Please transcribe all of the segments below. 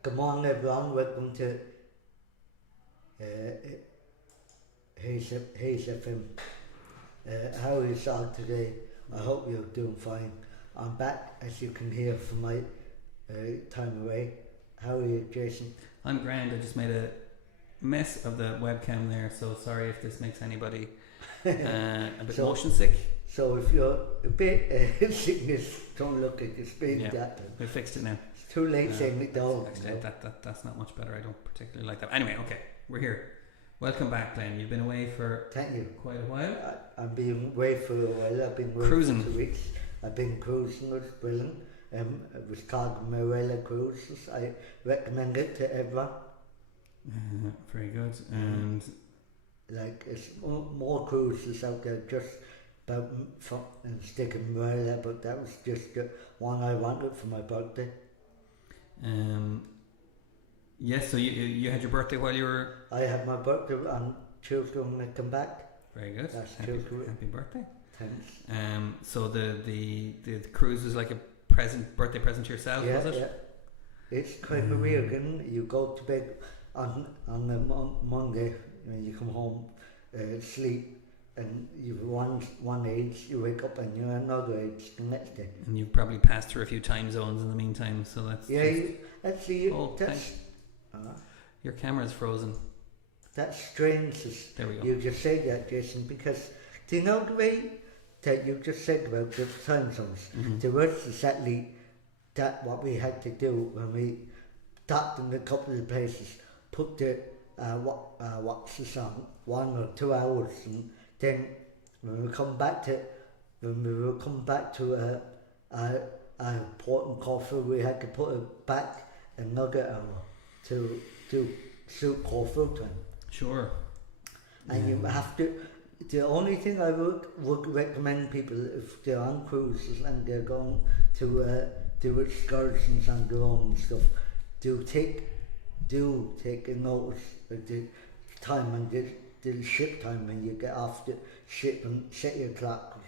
Come on, everyone. Welcome to Hayes FM. How are you all today? I hope you're doing fine. I'm back, as you can hear from my time away. How are you, Jason? I'm grand. I just made a mess of the webcam there, so sorry if this makes anybody a bit motion sick. So if you're a bit sickness, don't look at your screen. Yeah, we fixed it now. It's too late saying it down. Actually, that's not much better. I don't particularly like that. Anyway, okay, we're here. Welcome back, Glen. You've been away for quite a while. I've been away for a while. I've been cruising for 2 weeks. I've been cruising. It was brilliant. It was called Marella Cruises. I recommend it to everyone. Very good. And like, it's more cruises out there just about and sticking Marella, but that was just the one I wanted for my birthday. Yes, so you had your birthday while you were... I had my birthday on Tuesday when I come back. Very good. That's happy birthday. Thanks. So the cruise was like a birthday present to yourself, was it? Yeah. It's quite weird, and you go to bed on the Monday, when you come home, sleep, and you've one age, you wake up and you're another age the next day. And you've probably passed through a few time zones in the meantime, so that's... Yeah, actually, your camera's frozen. That's strange. There we go. You just say that, Jason, because do you know the way that you just said about the time zones? Mm-hmm. There was exactly that what we had to do when we docked in a couple of places, put the what's the song, 1 or 2 hours, and then when we come back to Port and Corfu, we had to put it back another hour to suit Corfu time. Sure. And you have to. The only thing I would recommend people, if they're on cruises and they're going to do excursions on their own and stuff, do take a notice of the time and the ship time when you get off the ship, and set your clock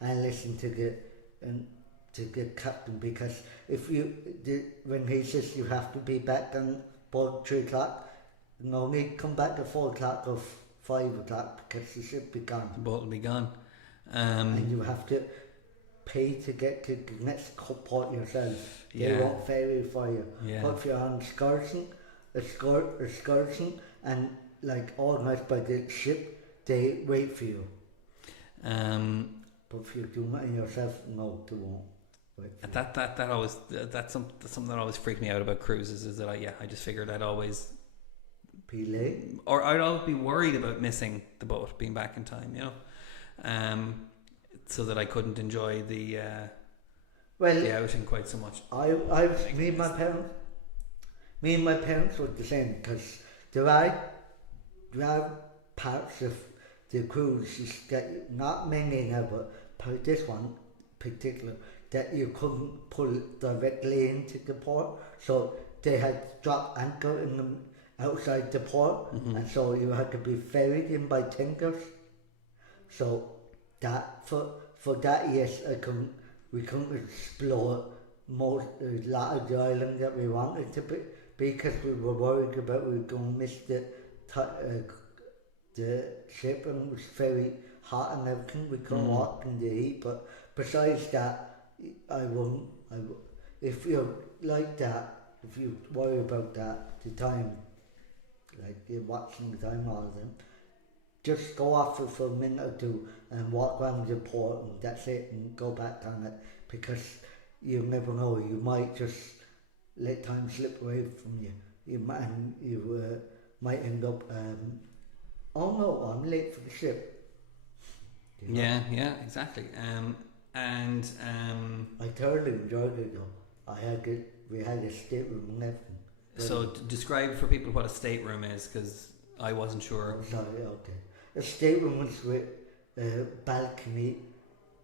and listen to the captain, because when he says you have to be back on board 3 o'clock, no need come back at 4 o'clock or 5 o'clock, because the ship be gone. The boat will be gone. And you have to pay to get to the next port yourself. They won't ferry for you. Yeah. But if you're on excursion and like organised by the ship, they wait for you. But if you do it yourself, no, they won't. That's something that always freaked me out about cruises, is that I just figured I'd always be late, or I'd always be worried about missing the boat, being back in time, so that I couldn't enjoy the outing quite so much. Me and my parents were the same, because there are parts of the cruises that, not many now, but this one particular, that you couldn't pull directly into the port, so they had dropped anchor in the outside the port, and so you had to be ferried in by tankers. So that for that, yes, we couldn't explore a lot of the island that we wanted to be, because we were worried about we were going to miss the ship, and it was very hot and everything. We couldn't walk in the heat, but besides that, if you're like that, if you worry about that, the time, like you're watching the time all of them, just go off for a minute or two and walk around the port, and that's it, and go back on it, because you never know, you might just let time slip away from you. You might end up, oh no, I'm late for the ship. You know? Yeah, exactly. And I thoroughly enjoyed it though. We had a stateroom and everything. So describe for people what a stateroom is, because I wasn't sure. Oh, sorry, okay. A stateroom is with a balcony,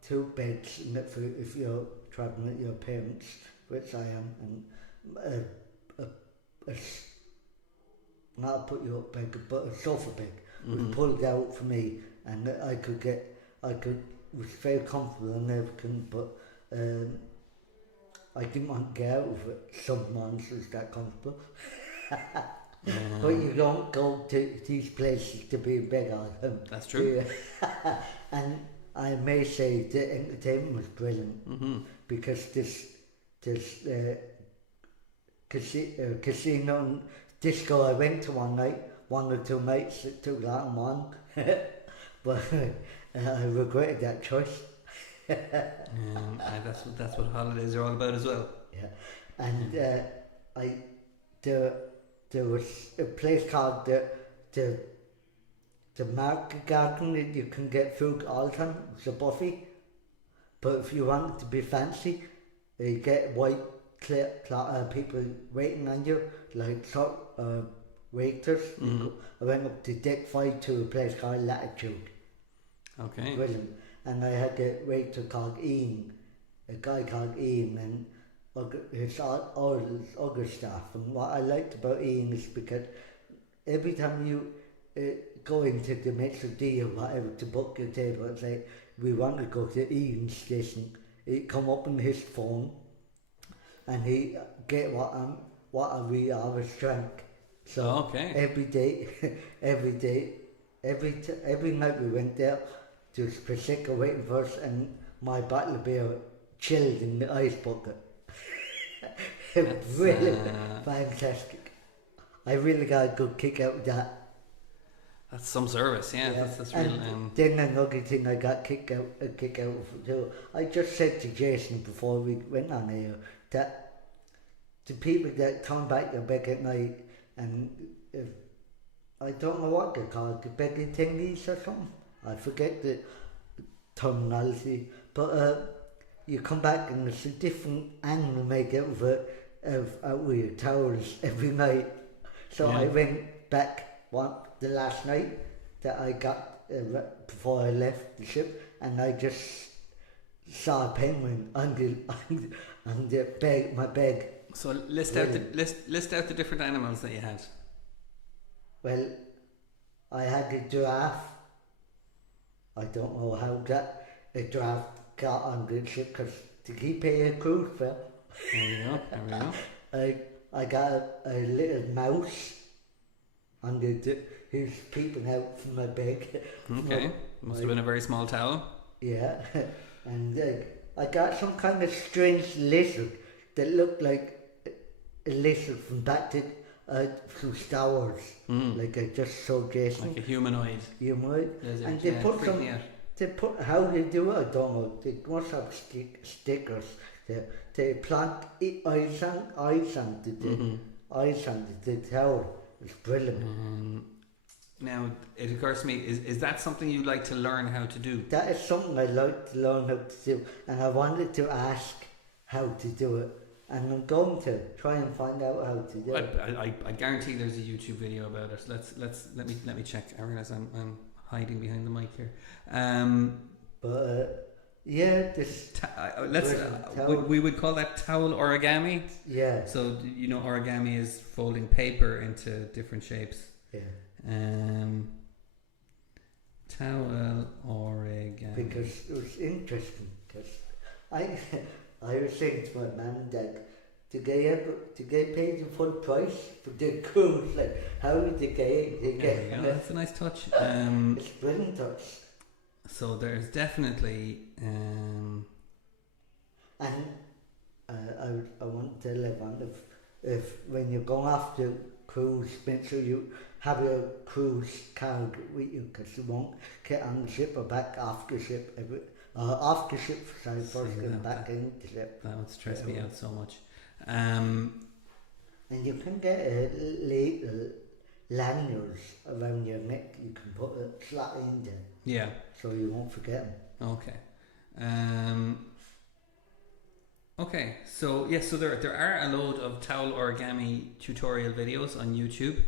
2 beds, and if you're travelling with your parents, which I am, and not a put you up bed, but a sofa bed was pulled out for me, and was very comfortable and everything, but I didn't want to get out of it. Some monsters that comfortable. But you don't go to these places to be big on them. That's true. And I may say the entertainment was brilliant because this casino and disco I went to one night, 1 or 2 nights, it took that long. But I regretted that choice. That's what holidays are all about as well. Yeah, and there was a place called the Market Garden that you can get food all the time. It's a buffet, but if you want it to be fancy, you get white people waiting on you, like waiters. I went up to deck 5 to a place called Latitude. Okay. Brilliant. And I had a waiter called Ian, a guy called Ian, and all his other staff. And what I liked about Ian is because every time you go into the Metro D or whatever to book your table and say, we want to go to Ian's station, he'd come up on his phone and he get what we always drank. So every night we went there, there was Prosecco waiting for us and my bottle of beer chilled in the ice bucket. Really fantastic. I really got a good kick out of that. That's some service, yeah. That's real. Then another thing I got a kick out of too. I just said to Jason before we went on here that the people that turn back their back at night and I don't know what they're called, the begging thingies or something. I forget the terminology, but you come back and it's a different animal make out of it, out with your towels every night. So I went back the last night that I got before I left the ship, and I just saw a penguin on the bed, my bed. So list out the different animals that you had. Well, I had a giraffe. I don't know how a giraffe got on the ship because to keep paying a cruise fare. There we go. I got a little mouse on who's peeping out from my bed. Okay, must have been a very small towel. Yeah, and I got some kind of strange lizard that looked like a lizard from from Star Wars. Like I just saw Jason. Like a humanoid. Lizard. And they put how they do it, I don't know. They must have stickers. They plant eyes on the towel. It's brilliant. Now, it occurs to me, is that something you'd like to learn how to do? That is something I'd like to learn how to do, and I wanted to ask how to do it, and I'm going to try and find out how to do it. I guarantee there's a YouTube video about it. Let me check. I realize I'm hiding behind the mic here. Yeah, this. We would call that towel origami. Yeah. So origami is folding paper into different shapes. Yeah. Towel origami. Because it was interesting. Because I was saying to my mum and dad, to get paid the full price for the cruise, like how did they get? That's a nice touch. It's a brilliant touch. So there's definitely and I want to tell everyone if when you're going off the cruise, make sure you have your cruise card with you because you won't get on the ship or back off the ship. First and back into the ship. That would stress me out so much. And you can get a little lanyards around your neck. You can put a slot in there. Yeah. So you won't forget them. Okay. Okay. So there are a load of towel origami tutorial videos on YouTube.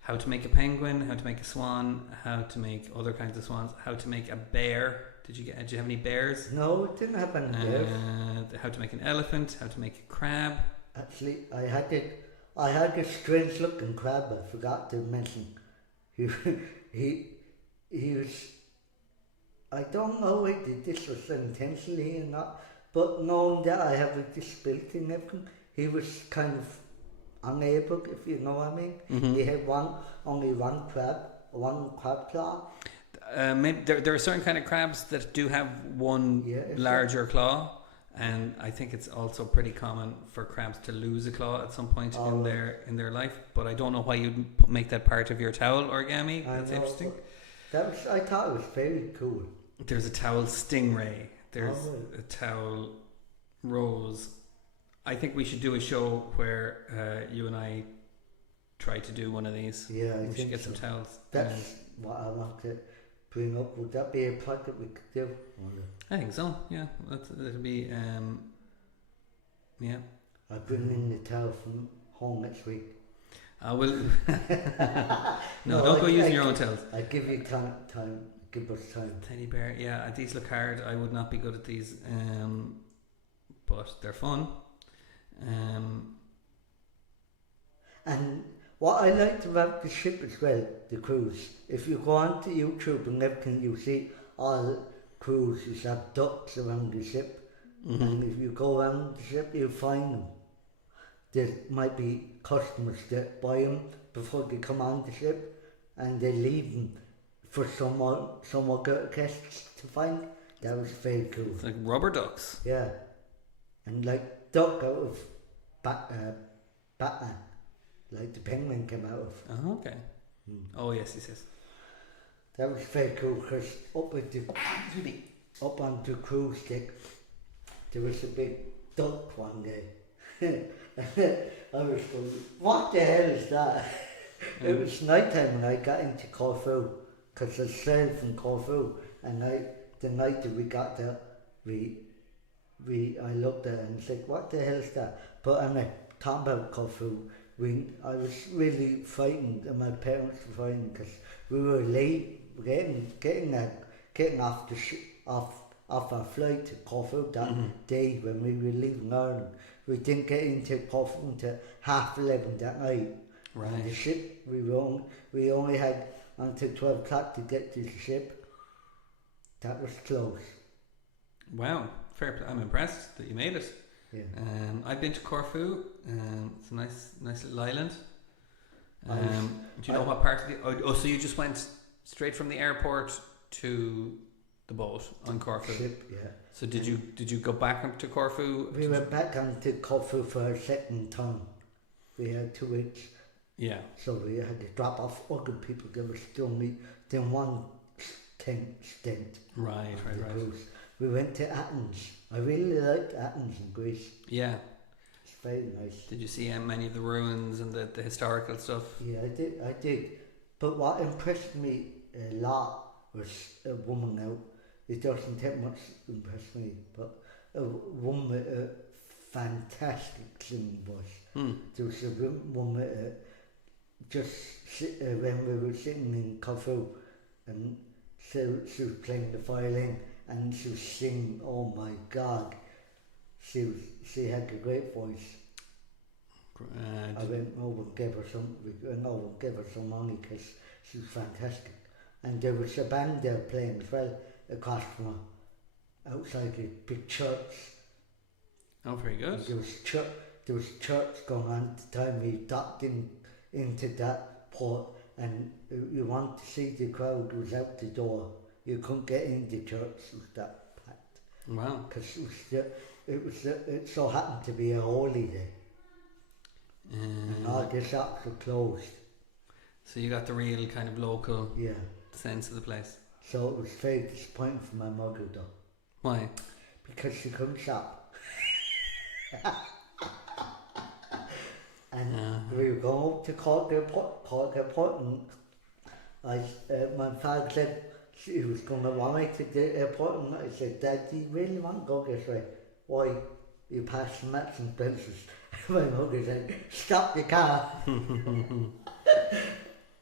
How to make a penguin, how to make a swan, how to make other kinds of swans, how to make a bear. Did you have any bears? No, it didn't have any bears. How to make an elephant, how to make a crab. Actually, I had a strange looking crab I forgot to mention. He was, I don't know if this was intentionally or not, But knowing that I have a disability and everything, he was kind of unable, if you know what I mean. Mm-hmm. He had only one crab claw. Maybe there are certain kind of crabs that do have one larger claw, and I think it's also pretty common for crabs to lose a claw at some point in their life. But I don't know why you'd make that part of your towel origami. That's interesting. I thought it was very cool. There's a towel stingray. There's a towel rose. I think we should do a show where you and I try to do one of these. Yeah, we should get some towels. That's what I want to bring up. Would that be a project we could do? I think so. Yeah, that'll be. Yeah. I'll bring in the towel from home next week. I will. No, don't go using your own towels. I give you time. Give us time. Teddy bear. Yeah, these look hard. I would not be good at these. But they're fun. And what I liked about the ship as well, the cruise, if you go onto YouTube and everything, you see all cruises have ducks around the ship. Mm-hmm. And if you go around the ship, you'll find them. There might be customers that buy them before they come on the ship, and they leave them for some more guests to find. That was very cool. It's like rubber ducks. Yeah. And like duck out of Batman. Like the penguin came out of. Oh, okay. Oh, yes. That was very cool because up on the cruise stick, there was a big duck one day. I was going, what the hell is that? It was night time when I got into Corfu because I sailed from Corfu, and the night that we got there, I looked at it and said, what the hell is that? But I'm talking about Corfu. I was really frightened, and my parents were frightened because we were late getting off our flight to Corfu that day when we were leaving Ireland. We didn't get into Corfu until 11:30 that night. Right. And the ship we only had until 12 o'clock to get to the ship. That was close. Wow, fair play. I'm impressed that you made it. Yeah. I've been to Corfu. It's a nice little island. Do you know what part of the? So you just went straight from the airport to the boat on Corfu. Ship, yeah. So did you go back up to Corfu? We went back onto Corfu for a second time. We had 2 weeks. Yeah. So we had to drop off other people that were still doing one stint. Right. Cruise. We went to Athens. I really liked Athens in Greece. Yeah. It's very nice. Did you see many of the ruins and the historical stuff? Yeah, I did. But what impressed me a lot was a woman out. It doesn't take much to impress me, but a woman with a fantastic singing voice. There was a woman with when we were sitting in Corfu, and she was playing the violin and she was singing. Oh my God, she had a great voice. I went over and gave her some money because she was fantastic. And there was a band there playing as well across from her, outside the big church. Oh, very good. And there was church going on at the time we docked into that port, and you want to see the crowd was out the door. You couldn't get in the church, it was that packed. Wow. Because it so happened to be a holy day. And all the shops were closed. So you got the real kind of local sense of the place. So it was very disappointing for my mother though. Why? Because she couldn't shop. And we were going up to Cork Airport, and my father said he was going to want me to the airport, and I said, Dad, do you really want to go this way? Why? You pass the Max and Spencer's. My mother said, stop the car.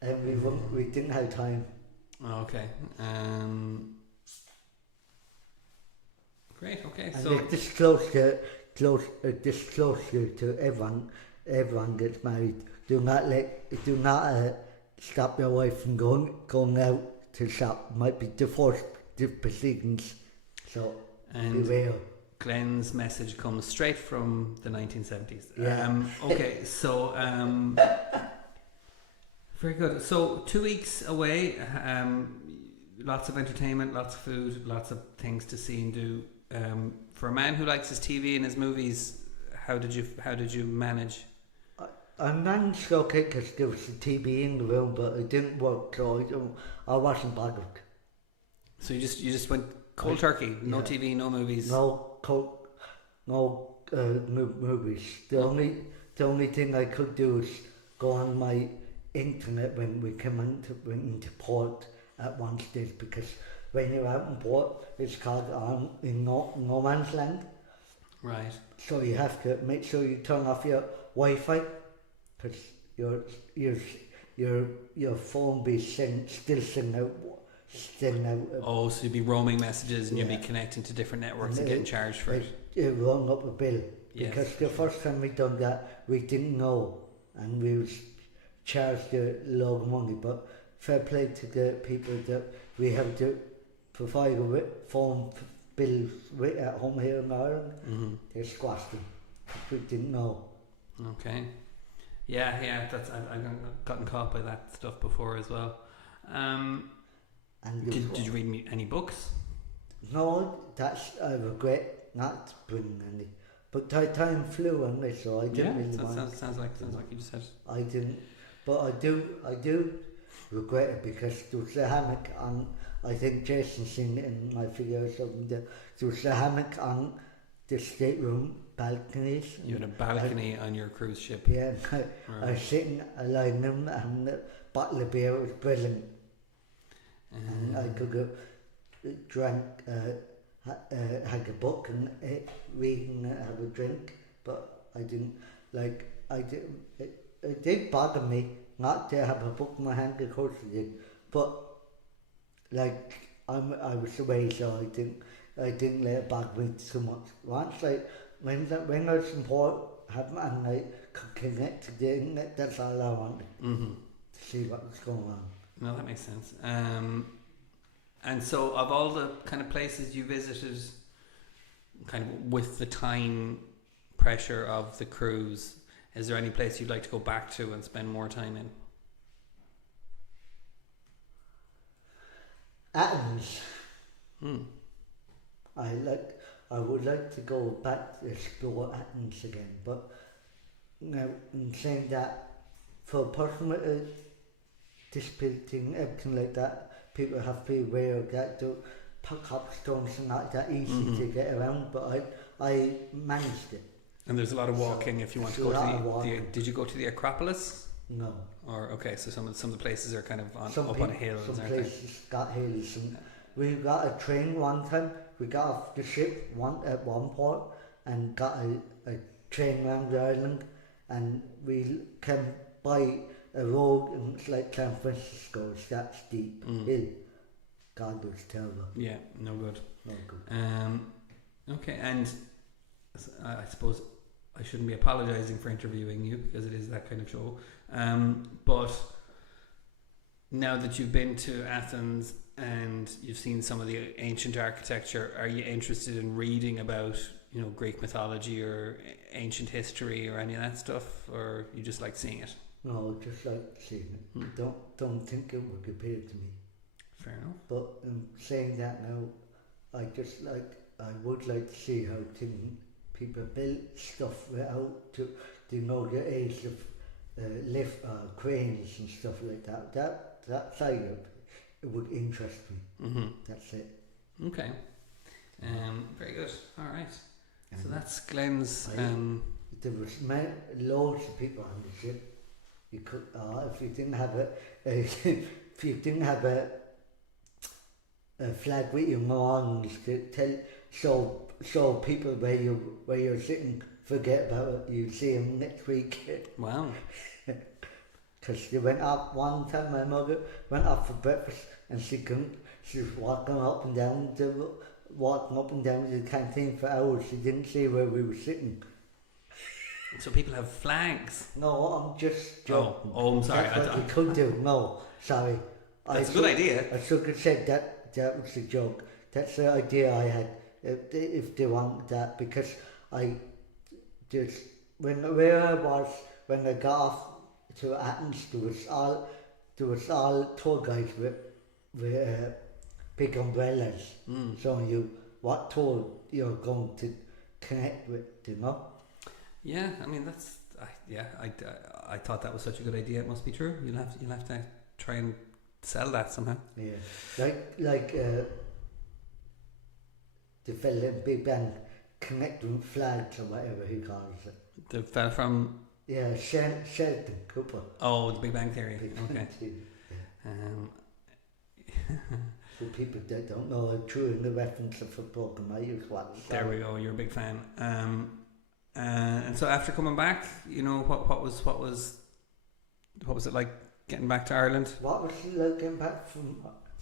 And we didn't have time. Okay. Great. Okay. And so this closer to everyone gets married. Do not stop your wife from going out to shop. Might be divorce proceedings. So beware. Glen's message comes straight from the 1970s. Yeah. Okay, so very good. So 2 weeks away, lots of entertainment, lots of food, lots of things to see and do. For a man who likes his TV and his movies, how did you manage? I managed okay because there was a TV in the room, but it didn't work, so I wasn't bothered. So you just went cold turkey, no Yeah. TV, no movies. No movies. The only thing I could do is go on my internet when we came into port at one stage, because when you're out in port, it's called in no man's land. Right. So you have to make sure you turn off your Wi-Fi, because your phone be still sending out. Oh, so you'd be roaming messages and you'd Yeah. be connecting to different networks and getting charged for it. It run up a bill, Yes. because the first time we done that, we didn't know, and we was charged a lot of money. But fair play to the people that we have to provide a phone bills with at home here in Ireland. Mm-hmm. They squashed them. We didn't know. Okay. Yeah. That's I've gotten caught by that stuff before as well. And Did you read any books? No, I regret not bringing any. But time flew on me, so I didn't really want. Sounds like you just said. I didn't, but I do regret it, because there was a hammock on. I think Jason seen it in my video or something. There was a hammock on the stateroom balconies. You had a balcony on your cruise ship. Yeah, I was sitting along them, and the bottle of beer was brilliant. And I could go drank, had a book and read and have a drink, but I didn't It did bother me not to have a book in my hand, of course it did. But I was away, so I didn't let it bother me too much. Once when I was in port, and I could connect to the internet, that's all I wanted. Mm-hmm. To see what was going on. No, that makes sense. And so, of all the kind of places you visited, kind of with the time pressure of the cruise, is there any place you'd like to go back to and spend more time in? Athens. Hmm. I would like to go back to explore Athens again, but now in saying that, for a person with a disability, everything like that, people have to be aware of that. To pick up stones and not that easy to get around, but I managed it. And there's a lot of walking if you want to go to the did you go to the Acropolis? No. Or okay, so some of the places are kind of up on a hill. Some places got hills, and we got a train one time. We got off the ship at one port and got a train around the island, and we came by a road, and it's like San Francisco. It's that steep hill. God, it was terrible. Yeah, no good. No good. Okay, and I suppose I shouldn't be apologising for interviewing you, because it is that kind of show. But now that you've been to Athens and you've seen some of the ancient architecture, are you interested in reading about, Greek mythology or ancient history or any of that stuff, or you just like seeing it? No, just like seeing it. Don't think it would appeal to me. Fair enough. But in saying that now, I would like to see how people build stuff without to the age of lift cranes and stuff like that. That side of it would interest me. Mm-hmm. That's it. Okay. Very good. All right. So that's Glen's. There was loads of people on the ship. You could, if you didn't have if you didn't have a flag with your arms to show people where you're sitting. Forget about it. You see them next week. Wow. Because they went up one time. My mother went up for breakfast, and she was walking up and down to the canteen for hours. She didn't see where we were sitting. So people have flags. No, I'm just joking. Oh, I'm sorry. That's what you could do. No, sorry. That's a good idea. I should have said that was a joke. That's the idea I had. if they want that, because I just where I was when I got off to Athens, there was all tour guides with big umbrellas showing you what tour you're going to connect with, you know. Yeah, I mean I thought that was such a good idea. It must be true. You'll have to try and sell that somehow. Yeah, like the fella in Big Bang connecting flags or whatever he calls it. The fella from Sheldon Cooper. Oh, The Big Bang Theory. Big Okay. Bang Theory. For people that don't know, I'm true in the reference of football, I use what. There we go. You're a big fan. And so after coming back, you know, what was it like getting back to Ireland? What was it like getting back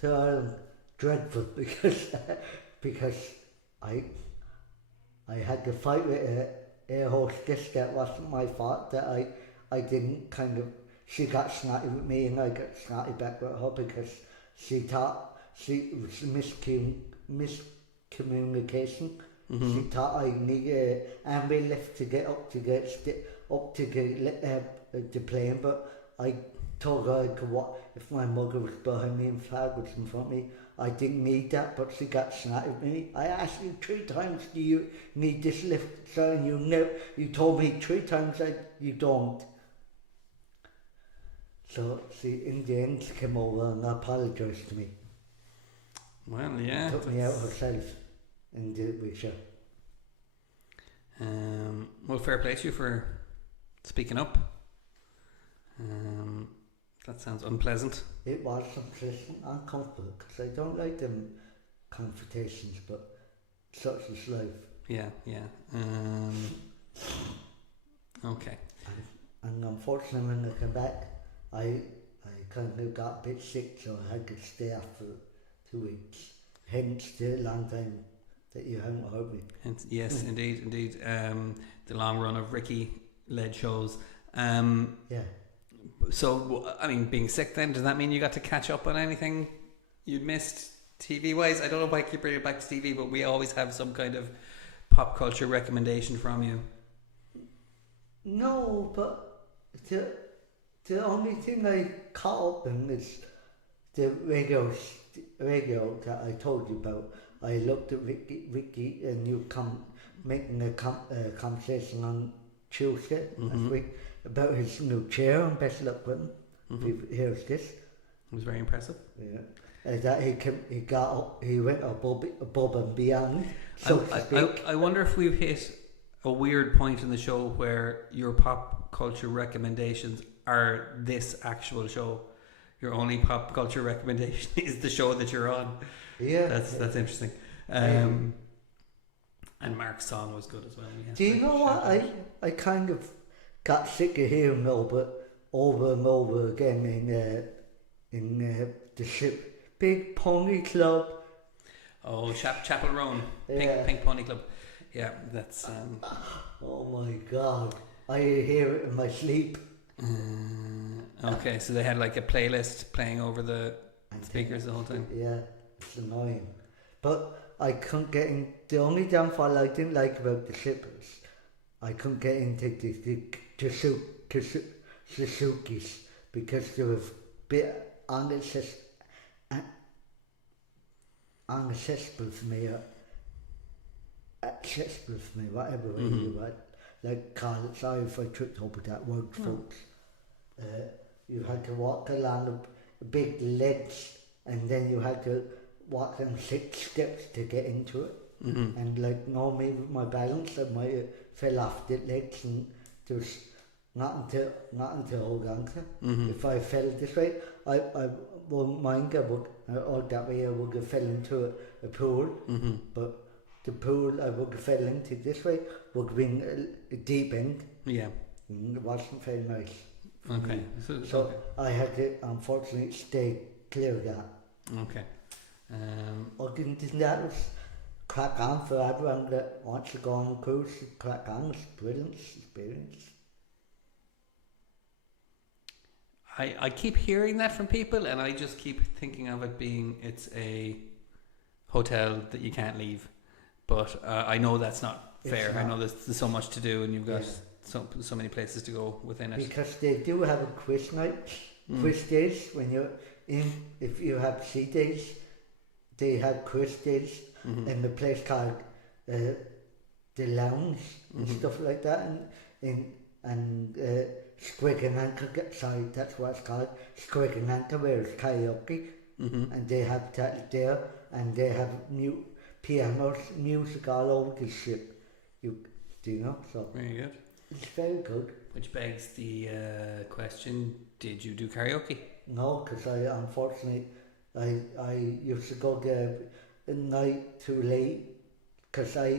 to Ireland? Dreadful, because I had to fight with a air hostess that wasn't my fault, that I didn't kind of, she got snotty with me and I got snotty back with her because she thought it was miscommunication. Mm-hmm. She thought I needed an ambi lift to get up to the plane, but I told her I could walk if my mother was behind me and flag was in front of me. I didn't need that, but she got snotty with me. I asked you 3 times, do you need this lift, sir? And you told me 3 times that you don't. So she, in the end, she came over and apologised to me. Well, yeah. Took me out herself and did with her. Well, fair play to you for speaking up. That sounds unpleasant. It was unpleasant, uncomfortable, because I don't like them confrontations, but such is life. Yeah. Okay. And unfortunately, when I came back, I kind of got a bit sick, so I had to stay after 2 weeks. Hence the long time that you haven't heard me. Yes, indeed. The long run of Ricky-led shows. Yeah. So, I mean, being sick then, does that mean you got to catch up on anything you'd missed TV-wise? I don't know if I keep bringing it back to TV, but we always have some kind of pop culture recommendation from you. No, but the only thing I caught up in is the radio that I told you about. I looked at Ricky and you making a conversation on Tuesday last week about his new chair, and best luck with him. If he hears this. It was very impressive. Yeah. That he went above and beyond. So I wonder if we've hit a weird point in the show where your pop culture recommendations are this actual show. Your only pop culture recommendation is the show that you're on. Yeah, that's interesting. And Mark's song was good as well. Do you know what? I kind of got sick of hearing Melbert over and over again in the ship. Big Pony Club. Oh, Chapel Roan. Pink Pony Club. Yeah, that's. Oh my God! I hear it in my sleep. Okay, so they had like a playlist playing over the speakers the whole time. Yeah, it's annoying. But I couldn't get in. The only downfall I didn't like about the ship is I couldn't get into the Suzuki's because they were a bit inaccessible for me. Accessible for me, whatever way you want. Like, call it, sorry if I tripped over that word, folks. You had to walk along a big ledge and then you had to walk on 6 steps to get into it. And like normally with my balance, I might have fell off the ledge and there was nothing to hold on to. If I fell this way, I wouldn't mind, or that way I would have fell into a pool. But the pool I would have fell into this way would have been a deep end. Yeah. It wasn't very nice. Okay. So I had to unfortunately stay clear of that. Okay. Other than that, was crack on for everyone that wants to go on a cruise. Crack on, it's a brilliant experience. I keep hearing that from people, and I just keep thinking of it being it's a hotel that you can't leave. but I know that's not It's fair. I not. know there's so much to do, and you've got Yeah. so many places to go within it. Because they do have a quiz night, quiz days when you're in. If you have C days, they have quiz days in the place called the lounge and stuff like that, and Squig and Anchor. Sorry, that's what it's called. Squig and Anchor, where it's karaoke, and they have that there, and they have pianos, music all over the ship. You know, so Very good. it's very good. Which begs the question: did you do karaoke? No, because unfortunately I used to go there at night too late, because I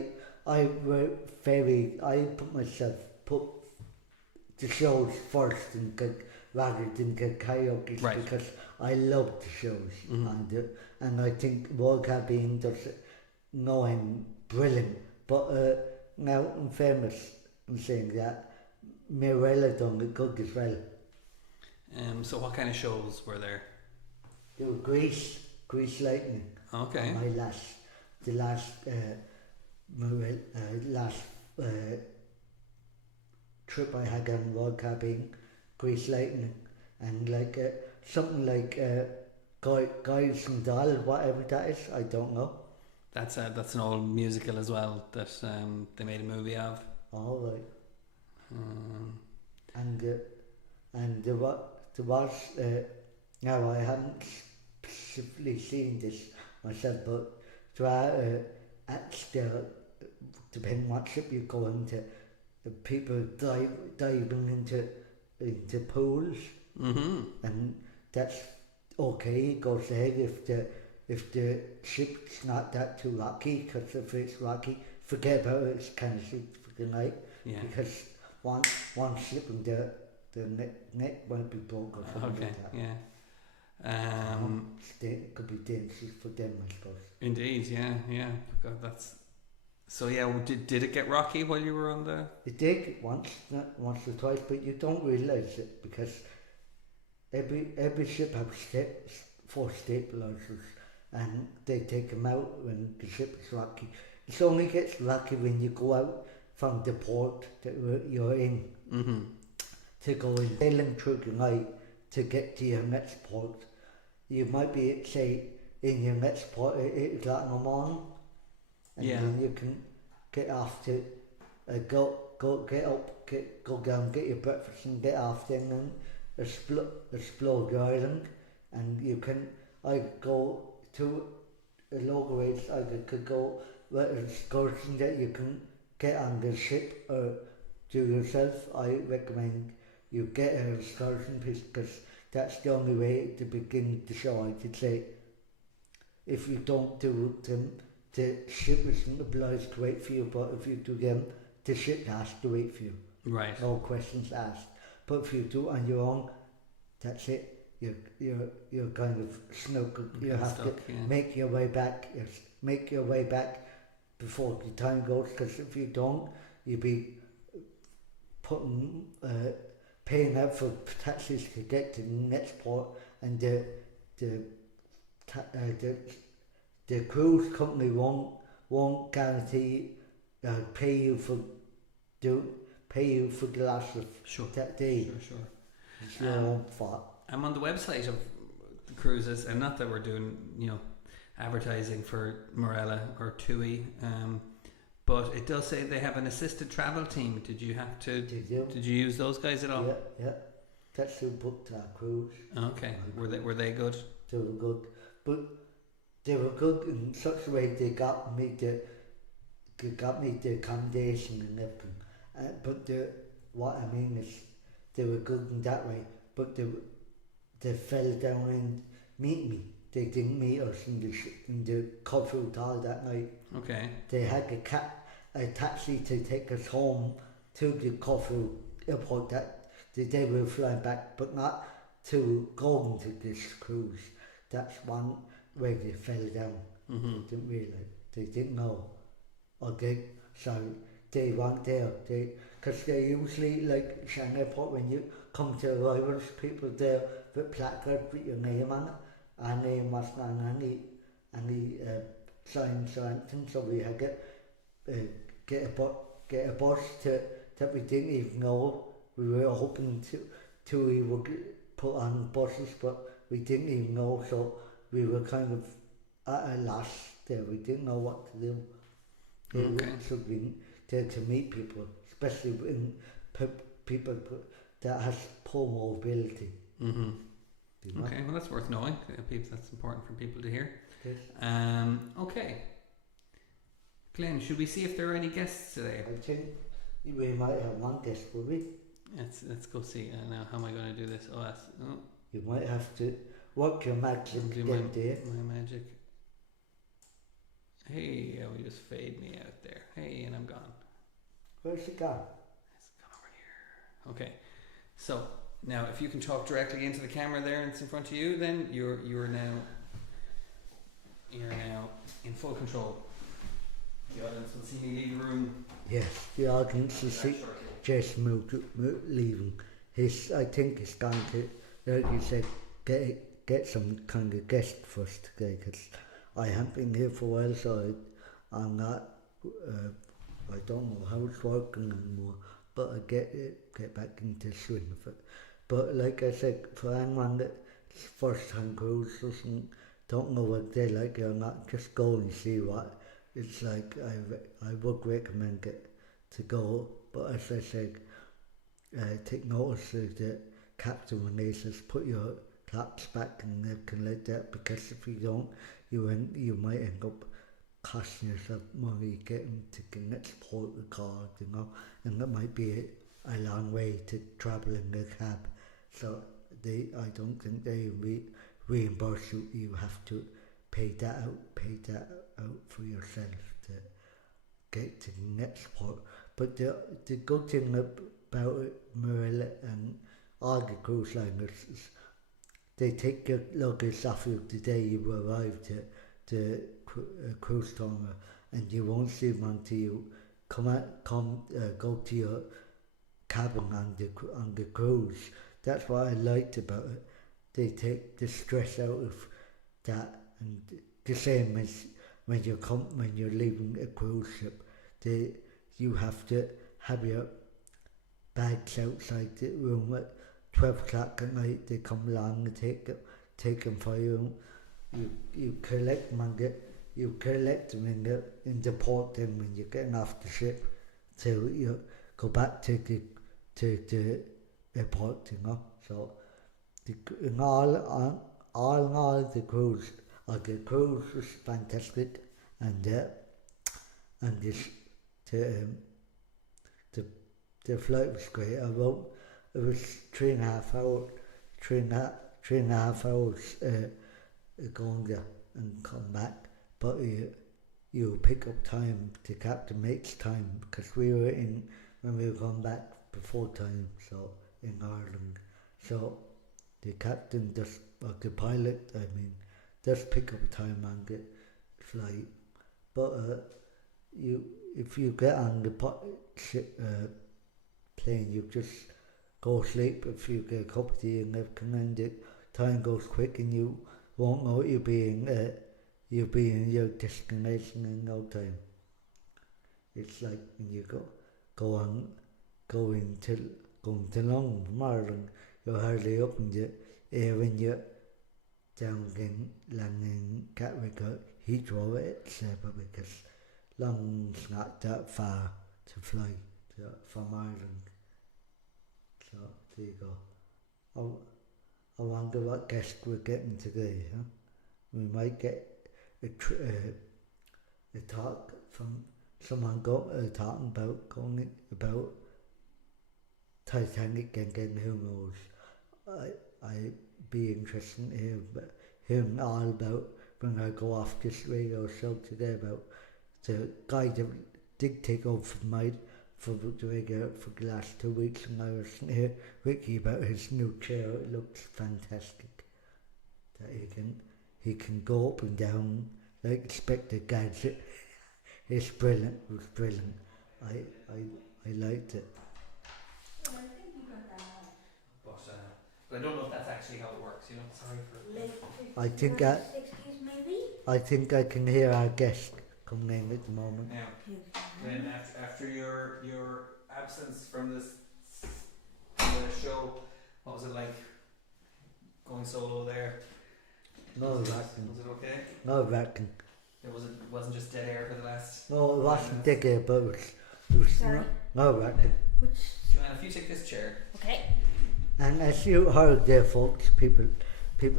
put the shows first rather than get karaoke, Right. because I love the shows, and I think World Cup being does knowing brilliant. But now I'm famous in saying that Mirella done it good as well. So what kind of shows were there? There were Grease Lightning. Okay. The last trip I had on World Cup being Grease Lightning, and like something like Guys and Doll, whatever that is, I don't know. That's an old musical as well that they made a movie of. All right. And there was now I haven't specifically seen this myself, but there are depending what ship you go into, people diving into pools, and that's okay. It goes ahead if the ship's not that too rocky, because if it's rocky, forget about it. It's kind of shit for the night. Yeah. Because one slip and the neck might be broke or something Okay. like that. Yeah. It could be dangerous for them, I suppose. Indeed. Yeah. God, that's. So yeah, did it get rocky while you were on the? It did once or twice, but you don't realise it, because every ship has 4 stabilizers, and they take them out when the ship is rocky. It only gets rocky when you go out from the port that you're in, to go in sailing through the night to get to your next port. You might be, say, in your next port at 8 o'clock in the morning, and then you can get off to go down, get your breakfast, and get off, then and explore the island. And you can either go to a local race, either could go with an excursion that you can get on the ship or do yourself. I recommend you get an excursion, because that's the only way to begin the show, I could say. If you don't do them, the ship isn't obliged to wait for you, but if you do them, the ship has to wait for you. Right. No questions asked. But if you do it on your own, that's it. You're kind of snookered. You have to make your way back. Make your way back before the time goes, because if you don't, you'll be paying out for taxis to get to the next port, and the cruise company won't guarantee pay you for the loss of that day. Sure. It's your own fault. I'm on the website of the cruises, and not that we're doing advertising for Morella or TUI, but it does say they have an assisted travel team. Did you have to? Did you use those guys at all? Yeah. That's who booked our cruise. Okay. Were they good? They were good, but they were good in such a way they got me the accommodation and everything. But what I mean is, they were good in that way. But they fell down and meet me. They didn't meet us in the Corfu Hotel that night. Okay. They had a taxi to take us home to the Corfu airport that the day we were flying back, but not to go into this cruise. That's one where they fell down. They didn't realise. They didn't know. They weren't there. Because they usually, like Shanghai Airport, when you come to arrivals, people there with placards with your name on it. Our name wasn't on any signs or anything, so we had get a bus that we didn't even know. We were hoping to we would put on buses, but we didn't even know. So we were kind of at a loss there. We didn't know what to do. Okay. So we there to meet people, especially in people that has poor mobility. Mm-hmm. You know? Okay, well that's worth knowing. That's important for people to hear. Yes. Okay. Glenn, should we see if there are any guests today? I think we might have one guest, will we? Let's go see. Now, how am I going to do this? You might have to work your magic do there. my magic. Hey, we just fade me out there. Hey, and I'm gone. Where's she gone? It's gone over here. Okay, so now if you can talk directly into the camera there and it's in front of you, then you're now in full control. The audience will see me leave the room. Yes, the audience will see just leaving. I think he's going to, like you said, get some kind of guest first today, because I haven't been here for a while, so I'm not, I don't know how it's working anymore, but I get back into swing of it. But like I said, for anyone that's first time cruise don't know what they like or not, just go and see what it's like. I would recommend it to go, but as I said, take notice of the captain when they says put your claps back and everything like that, because if you don't, you might end up costing yourself money getting to get support the car, you know, and that might be a long way to travel in the cab. So I don't think they reimburse you. You have to pay that out for yourself to get to the next support. But the good thing about it, Marilla, and all the cruise liners is they take your luggage off you the day you arrive to the cruise terminal, and you won't see them until you go to your cabin on the cruise. That's what I liked about it. They take the stress out of that, and the same as when you're leaving a cruise ship, you have to have your bags outside the room at 12 o'clock at night. They come along and take them for you. You collect them in the port. Then when you're getting off the ship, till you go back to the airport, you know. So in all the cruise was fantastic, and this the flight was great. It was 3.5 hours going there and come back, but you pick up time. The captain makes time, because when we were going back before time, so in Ireland, so the captain the pilot, just pick up time on the flight. But if you get on the plane, you just go sleep. If you get a cup of tea and everything, and the time goes quick, and you won't know you'll be in your destination in no time. It's like when you going to London from Ireland, you're hardly up in the air when you're down in London, Gatwick or Heathrow, etc., because London's not that far to fly from Ireland. So there you go. I wonder what guest we're getting today, huh? We might get a talk from someone talking about Titanic again. Who knows? I be interested in hearing all about when I go off this radio show today about the guy that did take over for the radio for the last 2 weeks, and I was here Ricky about his new chair. It looks fantastic. That he can go up and down like Inspector Gadget. It's brilliant. It was brilliant. I liked it. Well, I think you got that right. But I don't know if that's actually how it works. Sorry for. Late 50s, I think 60s maybe? I think I can hear our guest coming in at the moment. Now, Glen, after your absence from the show, what was it like going solo there? Nerve-wracking. Was it okay? Nerve-wracking. It wasn't just dead air for the last. No, it wasn't dead air, but it was Sorry. nerve-wracking. Joanne, if you take this chair. Okay. And as you heard there, folks, people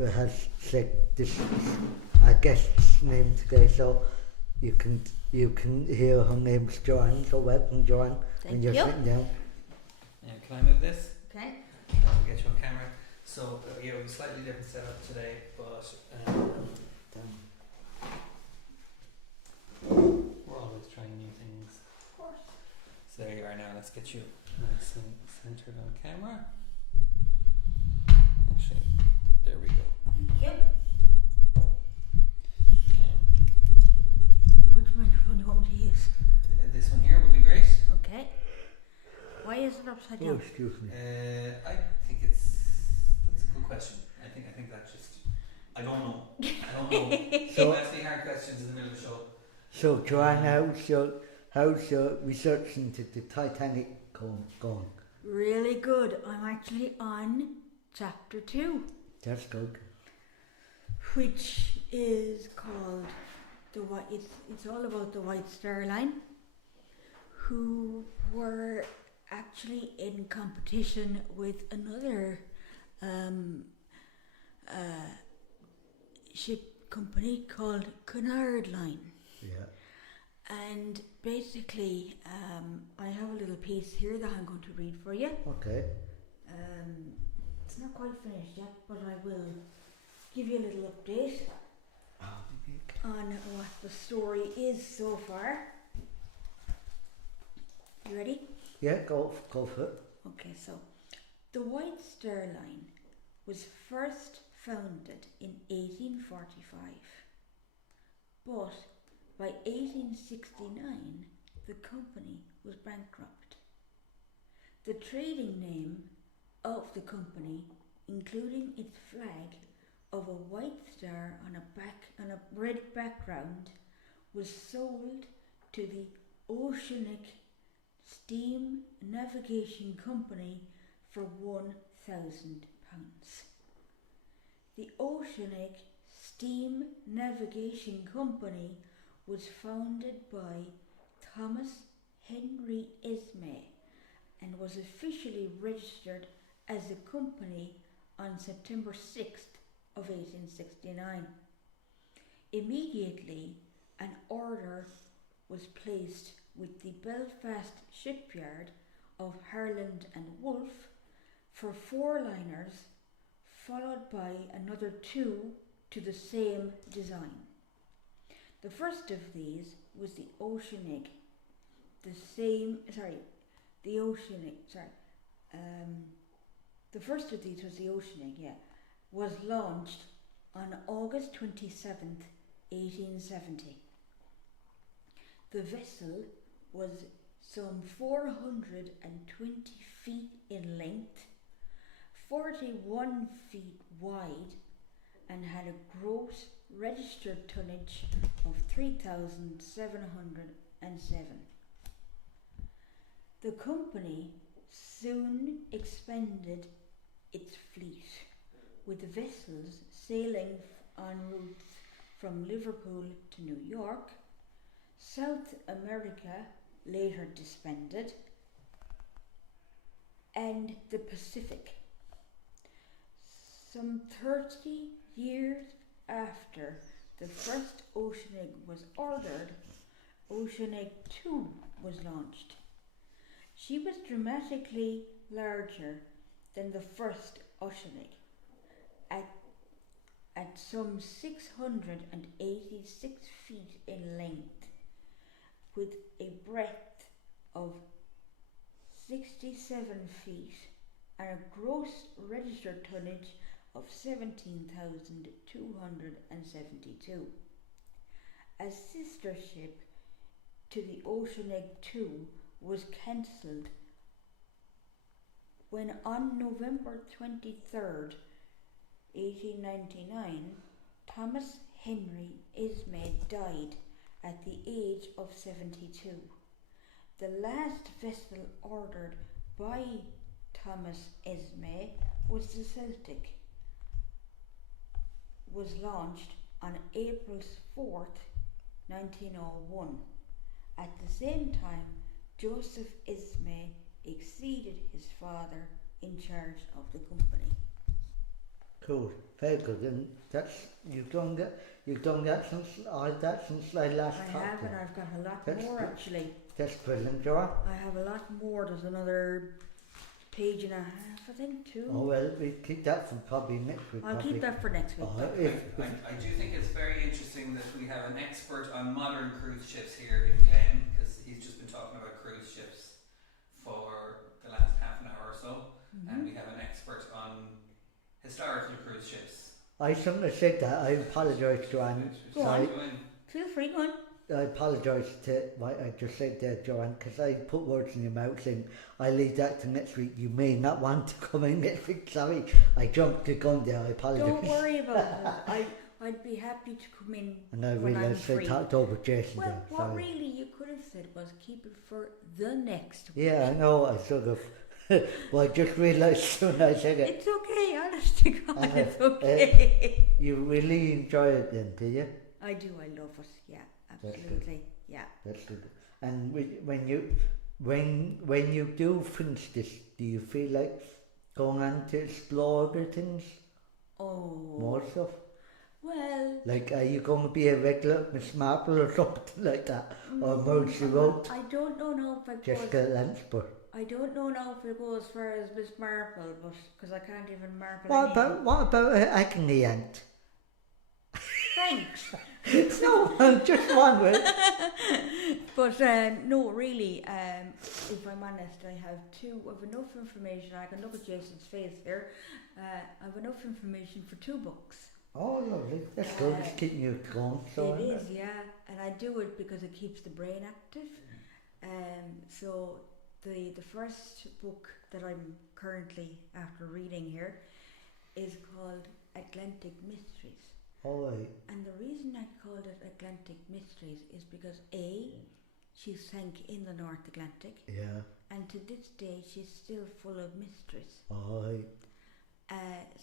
has said this is our guest's name today, so you can hear her name's Joanne. So welcome, Joanne. Thank when you're you. sitting down. Now, can I move this? Okay. I'll get you on camera. So yeah, we have a slightly different setup today, but we're always trying new things. Of course. So there you are now. Let's get you nice and centered on camera. Actually, there we go. Thank you. Yeah. Which microphone do you want me to use? This one here would be great. Okay. Why is it upside Oh, down? excuse me. I think that's a good question. I think that just I don't know. So- You ask me hard questions in the middle of the show. So, Joanne, how's your research into the Titanic going? Really good. I'm actually on chapter 2, That's good. which is called the White. It's all about the White Star Line, who were actually in competition with another ship company called Cunard Line. Yeah. And basically, I have a little piece here that I'm going to read for you. Okay. It's not quite finished yet, but I will give you a little update on what the story is so far. You ready? Yeah, go for it. Okay, so the White Star Line was first founded in 1845, but by 1869 the company was bankrupt. The trading name of the company, including its flag of a white star on a red background, was sold to the Oceanic Steam Navigation Company for £1,000. The Oceanic Steam Navigation Company was founded by Thomas Henry Ismay and was officially registered as a company on September 6th of 1869. Immediately, an order was placed with the Belfast shipyard of Harland and Wolff for 4 liners, followed by another 2 to the same design. The first of these was the Oceanic. The first of these was the Oceanic, was launched on August 27th, 1870. The vessel was some 420 feet in length, 41 feet wide, and had a gross registered tonnage of 3,707. The company soon expanded its fleet, with vessels sailing on routes from Liverpool to New York, South America, later disbanded, and the Pacific. Some 30 years after the first Oceanic was ordered, Oceanic 2 was launched. She was dramatically larger than the first Oceanic, at some 686 feet in length, with a breadth of 67 feet and a gross registered tonnage of 17,272. A sister ship to the Oceanic 2 was cancelled when on November 23rd, 1899, Thomas Henry Ismay died at the age of 72. The last vessel ordered by Thomas Esme was the Celtic, was launched on April 4th, 1901. At the same time, Joseph Esme exceeded his father in charge of the company. Cool, very good. And that's you've done that since I last I talked have, to and you. I've got a lot That's more good. actually. That's brilliant, Joanne. I have a lot more. There's another page and a half, I think, too. Oh well, we keep that for probably next week. I'll probably. keep that for next week. Oh, I do think it's very interesting that we have an expert on modern cruise ships here in Glen, because he's just been talking about cruise ships for the last half an hour or so, and we have an expert on historical cruise ships. I shouldn't have said that. I apologise, Joanne. Go Sorry. on. Feel free, go on. I apologise to what I just said there, Joanne, because I put words in your mouth saying I leave that to next week. You may not want to come in next week. Sorry, I jumped the gun there. I apologise. Don't worry about it. I'd be happy to come in And I when I'm realised I free. talked over Jason Well, there. what Sorry. really you could have said was keep it for the next week. Yeah, I know. I sort of. Well, I just realised when I said it. It's okay, honest to God, And, it's okay. You really enjoy it then, do you? I do, I love it, yeah, That's good. absolutely, yeah. That's good. And when you do finish this, do you feel like going on to explore other things? Oh, More stuff? well, Like, are you going to be a regular Miss Marple or something like that? Or Mercy Road? I don't know now if I Jessica Lance, but I don't know now if it goes as far as Miss Marple, but because I can't even marple anything. what about Agony Ant? Thanks. No, I'm just wondering. But no, really, if I'm honest, I have enough information. I can look at Jason's face here. I have enough information for 2 books. Oh, lovely. That's good. It's keeping you going. So It is, yeah, and I do it because it keeps the brain active. So the first book that I'm currently after reading here is called Atlantic Mysteries. Oh, right. And the reason I called it Atlantic Mysteries is because A, she sank in the North Atlantic, Yeah. and to this day she's still full of mysteries. Oh, right.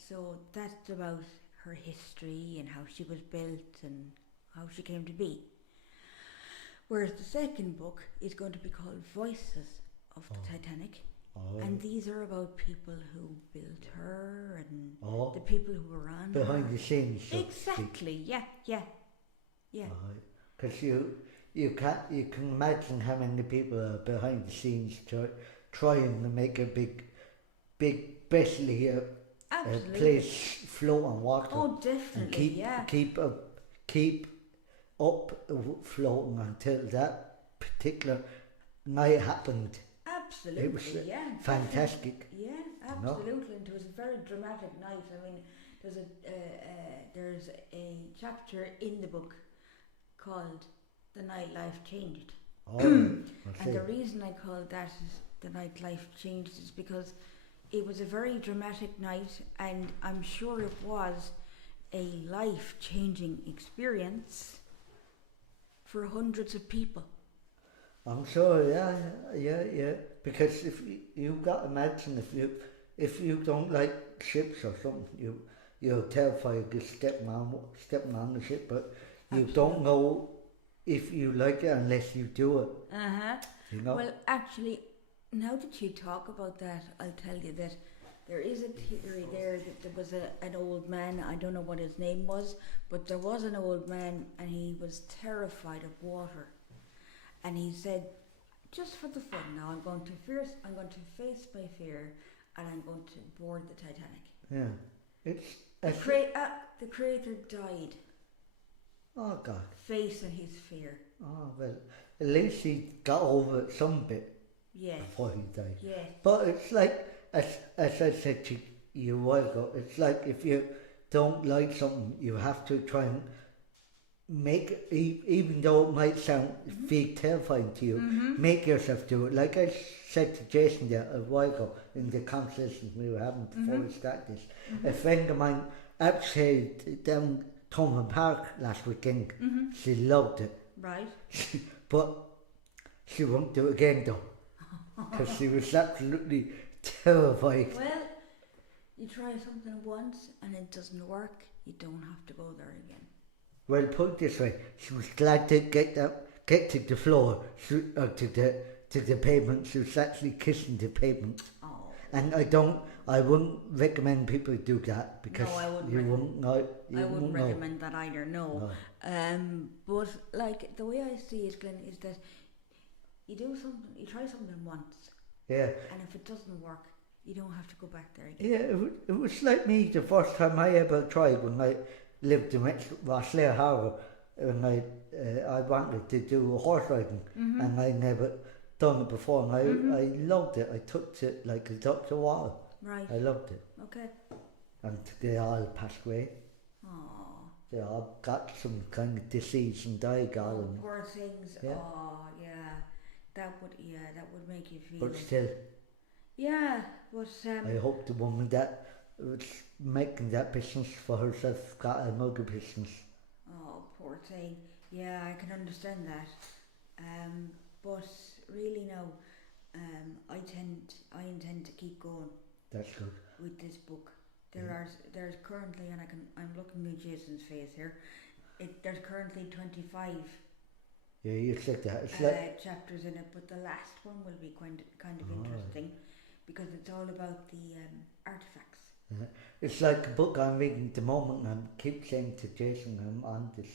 So that's about her history and how she was built and how she came to be. Whereas the second book is going to be called Voices of the Titanic. Oh, And these are about people who built her and oh. the people who were on Behind her. the scenes. So to speak. Exactly, yeah. Because you can imagine how many people are behind the scenes trying to make a big basically a Absolutely. place float on water. Oh, and definitely, yeah. keep up floating until that particular night happened. Absolutely, It was yeah. fantastic. Yeah, No? absolutely. And it was a very dramatic night. I mean, there's a chapter in the book called "The Night Life Changed," Oh, and the reason I called that is "The Night Life Changed" is because it was a very dramatic night, and I'm sure it was a life-changing experience for hundreds of people. I'm sure, yeah. Because if you got to imagine if you don't like ships or something, you're terrified of stepping on the ship, but you don't know if you like it unless you do it. You know. Well, actually, now that you talk about that, I'll tell you that there is a theory there that there was an old man. I don't know what his name was, but there was an old man, and he was terrified of water. And he said, just for the fun now, I'm going to face my fear, and I'm going to board the Titanic. Yeah, The creator died oh God. facing his fear. Oh well, at least he got over it some bit Yes. before he died. Yes. But it's like, as I said to you a while ago, it's like if you don't like something, you have to try and make it, even though it might sound feel terrifying to you, make yourself do it. Like I said to Jason there a while ago in the conversations we were having before we started this, a friend of mine actually down Thomson Park last weekend, she loved it. Right. But she won't do it again though, because she was absolutely terrified. Well, you try something once and it doesn't work, you don't have to go there again. Well, put it this way, she was glad to get to the floor, to the pavement. She was actually kissing the pavement. Oh. And I wouldn't recommend people do that, because No, I wouldn't you wouldn't know. I wouldn't recommend that either, no. But like the way I see it, Glen, is that you do something, you try something once, Yeah. and if it doesn't work, you don't have to go back there again. Yeah, it was like me the first time I ever tried when I lived in Rosslare Harbour, and I wanted to do horse riding, and I never done it before, and I loved it. I took it like a duck to water. Right. I loved it. Okay. And they all passed away. Oh. They all got some kind of disease and died, all Oh, and poor things. Yeah. Oh, yeah. That would make you feel. but still, Yeah, but I hope the woman that was making that business for herself got another business. oh, poor thing. Yeah, I can understand that. But really no. I intend to keep going That's good. with this book. There's currently, and I'm looking at Jason's face here. There's currently 25 Yeah, you said that. It's like chapters in it, but the last one will be kind of interesting because it's all about the artifacts. it's like a book I'm reading at the moment, and I keep saying to Jason, I'm on this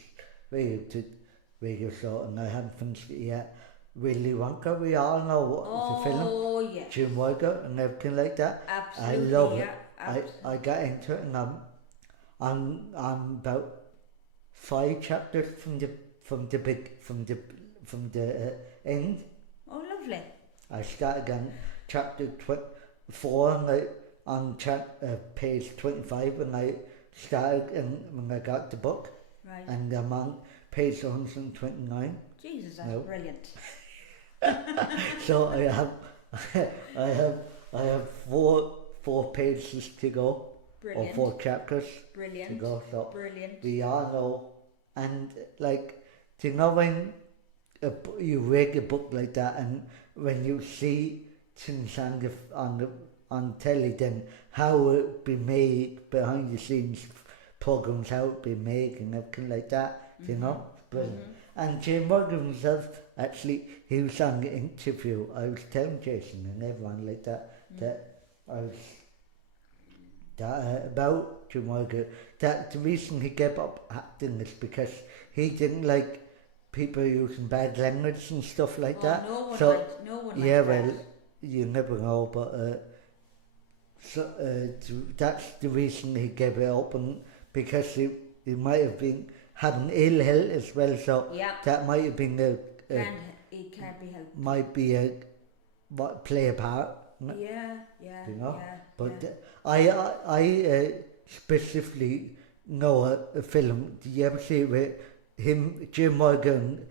radio show, and I haven't finished it yet. Willy Wonka, we all know what the film. Oh yes. Jim Wigger and everything like that. Absolutely. I love yeah, it. absolutely. I got into it, and I'm about 5 chapters from the end. Oh, lovely. I started on chapter 4, and on page 25, and I started, and when I got the book, Right. and I'm on page 129. Jesus, that's No. brilliant. So I have four pages to go, Brilliant. or 4 chapters to Brilliant. go. So Brilliant. we all know, and like, do you know when you read a book like that, and when you see things on telly, then how it be made, behind the scenes programs, how it be made and everything like that, you know, it's brilliant. And Jim Morgan himself, actually, he was on the interview. I was telling Jason and everyone like that, about Jim Morgan, that the reason he gave up acting is because he didn't like people using bad language and stuff like that. No one So, likes, no one yeah, likes well, that. you never know, but that's the reason he gave it up, and because he might have been having ill health as well, so Yeah. that might have been It can't be helped. might be play a part, Yeah, you know. yeah. But yeah. I specifically know a film. Did you ever see it with him, Jim Morgan,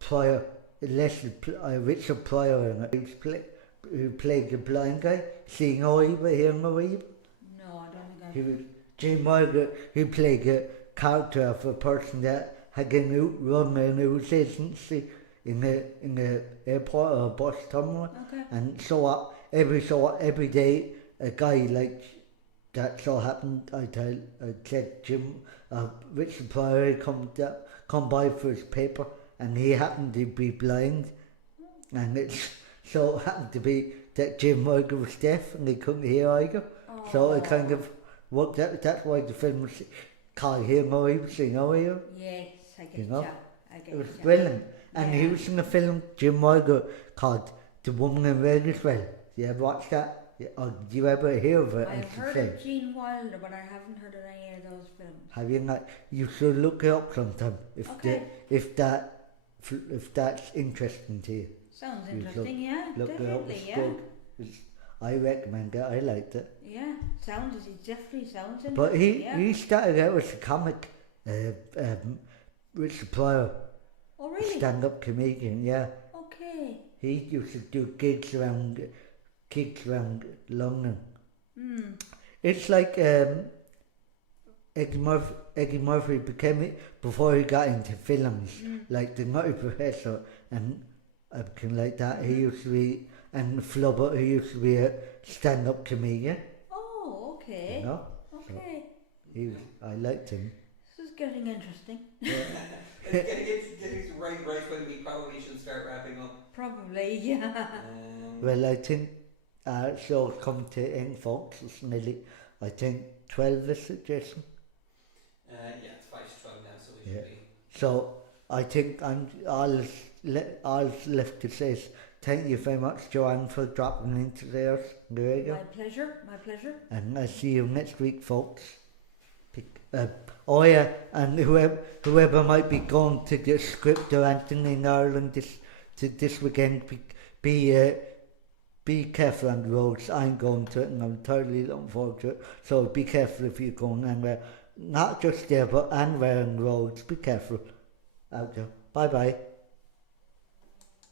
Pryor, Richard Pryor, and who played the blind guy, seeing over, hearing over? No, I don't think He was Jim Morgan, who played a character of a person that had run a news agency in the airport or bus terminal. Okay. And so every day a guy like that so happened, I said Jim, Richard Pryor come by for his paper, and he happened to be blind, and it so happened to be that Jim Morgan was deaf and he couldn't hear either. So it kind of worked out. That's why the film was called Hearing Over, Seeing Over. Yes, I get You know? I get It was ya. brilliant. And he Yeah. was in a film, Jim Morgan, called The Woman in Red as well. You ever watch that? Or did you ever hear of it? I I've should heard say. of Gene Wilder, but I haven't heard of any of those films. Have you not? You should look it up sometime Okay. if that's interesting to you. Sounds You interesting, yeah, Look it up. definitely, It's yeah. good. I recommend it. I liked it. Yeah, it definitely sounds interesting. But yeah. he started out as a comic, Richard Pryor, Oh, really? stand-up comedian. Yeah, Okay. he used to do gigs around London. Hmm. It's like Eddie Murphy became it before he got into films, like The Nutty Professor and everything like that. He used to be, and Flubber, he used to be a stand-up comedian. Oh, okay. You know? Okay. I liked him. This is getting interesting. Getting right when we probably should start wrapping up. Probably, yeah. Well, I think show's come to end, folks. It's nearly, I think, 12 this is Jason. Yeah, it's 5 to 12 now, so we should be. So I think all left to say is thank you very much, Joanne, for dropping into there. There you go. My pleasure. And I'll see you next week, folks. Oh yeah, and whoever might be going to the script or anything in Ireland this weekend, be careful on the roads. I'm going to it and I'm totally looking forward to it. So be careful if you're going anywhere. Not just there, but anywhere on the roads. Be careful. Out there. Bye bye.